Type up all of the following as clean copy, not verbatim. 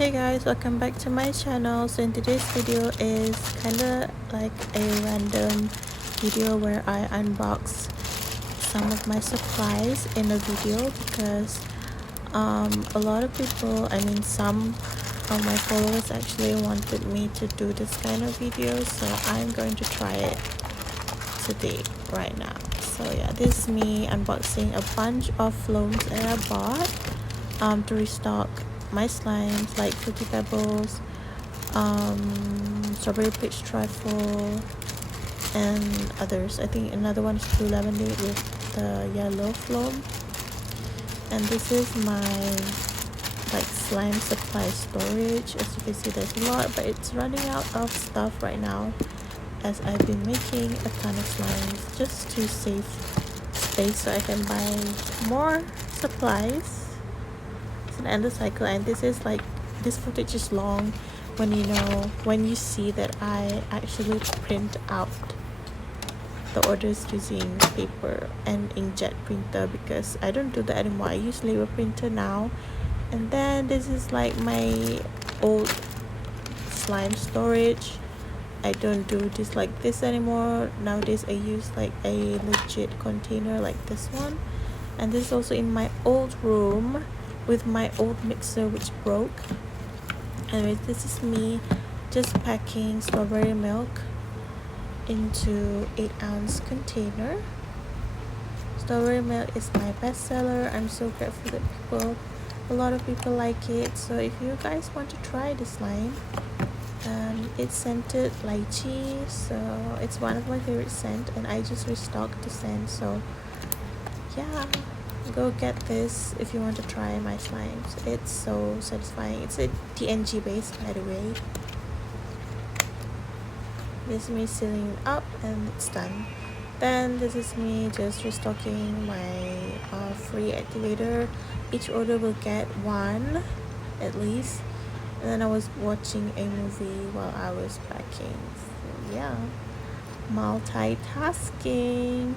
Hey guys, welcome back to my channel. So in today's video is kinda like a random video where I unbox some of my supplies in a video because a lot of people, some of my followers actually wanted me to do this kind of video, so I'm going to try it today right now. So yeah, this is me unboxing a bunch of foams that I bought to restock my slimes like Fruity Pebbles, Strawberry Peach Trifle, and others. I think another one is Blue Lemonade with the yellow foam. And this is my like slime supply storage. As you can see, there's a lot, but it's running out of stuff right now as I've been making a ton of slimes just to save space so I can buy more supplies. It's an endless cycle, and this is like, this footage is long when you see that I actually print out the orders using paper and inkjet printer, because I don't do that anymore. I use label printer now. And then this is like my old slime storage. I don't do this like this anymore. Nowadays I use like a legit container like this one. And this is also in my old room with my old mixer which broke. Anyways, this is me just packing strawberry milk into 8-ounce container. Strawberry milk is my bestseller. I'm so grateful that a lot of people like it. So if you guys want to try this slime, it's scented lychee, so it's one of my favorite scent, and I just restocked the scent. So yeah, go get this if you want to try my slimes. It's so satisfying. It's a TNG base, by the way. This is me sealing it up and it's done. Then this is me just restocking my free activator. Each order will get one at least. And then I was watching a movie while I was packing. So yeah, multitasking.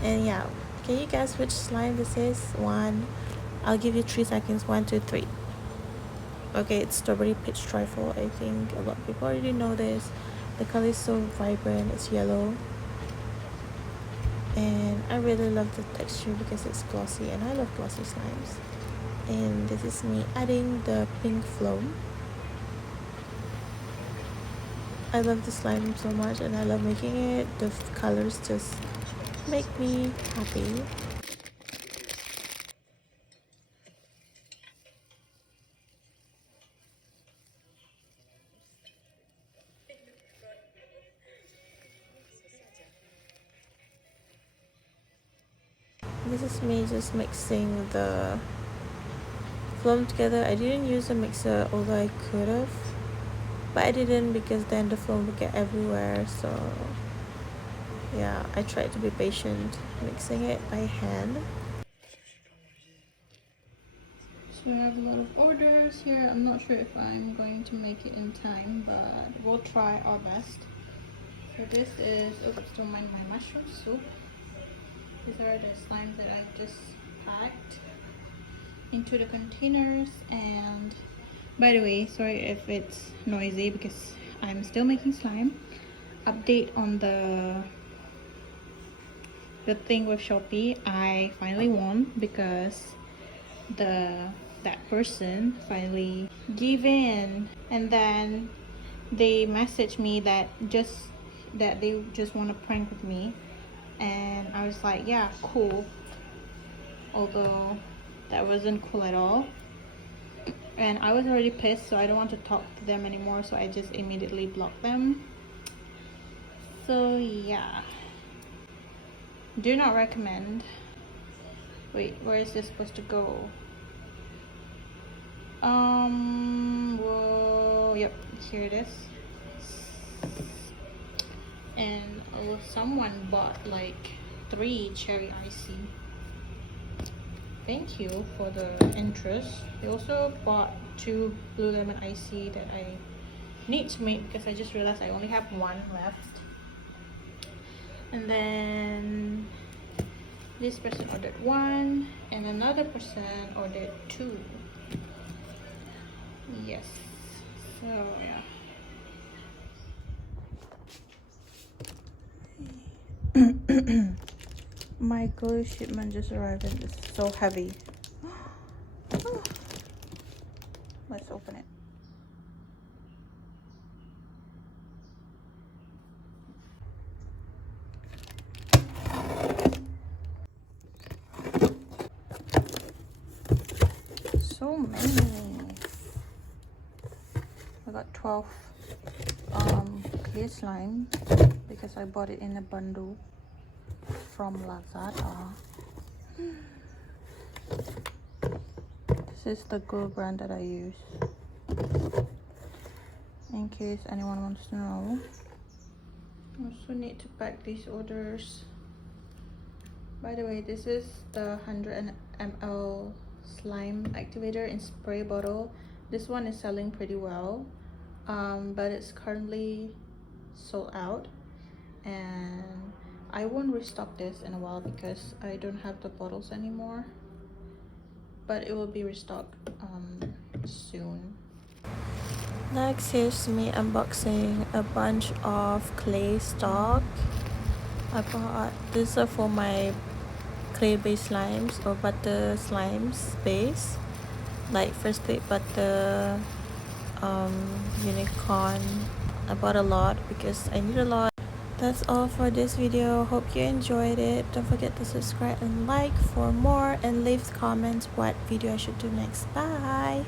And yeah, can you guess which slime this is? One. I'll give you 3 seconds. 1, 2, 3. Okay, it's Strawberry Peach Trifle. I think a lot of people already know this. The color is so vibrant. It's yellow. And I really love the texture because it's glossy, and I love glossy slimes. And this is me adding the pink foam. I love the slime so much and I love making it. The colors just make me happy. This is me just mixing the foam together. I didn't use a mixer, although I could have, but I didn't because then the foam would get everywhere. So yeah, I tried to be patient mixing it by hand. So I have a lot of orders here. I'm not sure if I'm going to make it in time, but we'll try our best. So this is, oops, don't mind my mushroom soup. These are the slimes that I just packed into the containers. And by the way, sorry if it's noisy because I'm still making slime. Update on the thing with Shopee. I finally won because that person finally gave in, and then they messaged me that they just want to prank with me. And I was like, yeah, cool, although that wasn't cool at all. And I was already pissed, so I don't want to talk to them anymore, so I just immediately blocked them. So yeah, do not recommend. Wait, where is this supposed to go? Well, yep, here it is. And someone bought like 3 cherry icy. Thank you for the interest. They also bought 2 blue lemon icy that I need to make because I just realized I only have 1 left. And then this person ordered 1 and another person ordered 2. yes, so yeah. My glue shipment just arrived and it's so heavy. Let's open it. So many. I got 12 clear slime because I bought it in a bundle from Lazada. This is the glue brand that I use, in case anyone wants to know. I also need to pack these orders. By the way, this is the 100 ml slime activator in spray bottle. This one is selling pretty well, but it's currently sold out, and I won't restock this in a while because I don't have the bottles anymore, but it will be restocked soon. Next, here's me unboxing a bunch of clay stock. I bought these are for my clay based slimes or butter slimes base, like first plate butter, unicorn. I bought a lot because I need a lot. That's all for this video. Hope you enjoyed it. Don't forget to subscribe and like for more, and leave comments what video I should do next. Bye.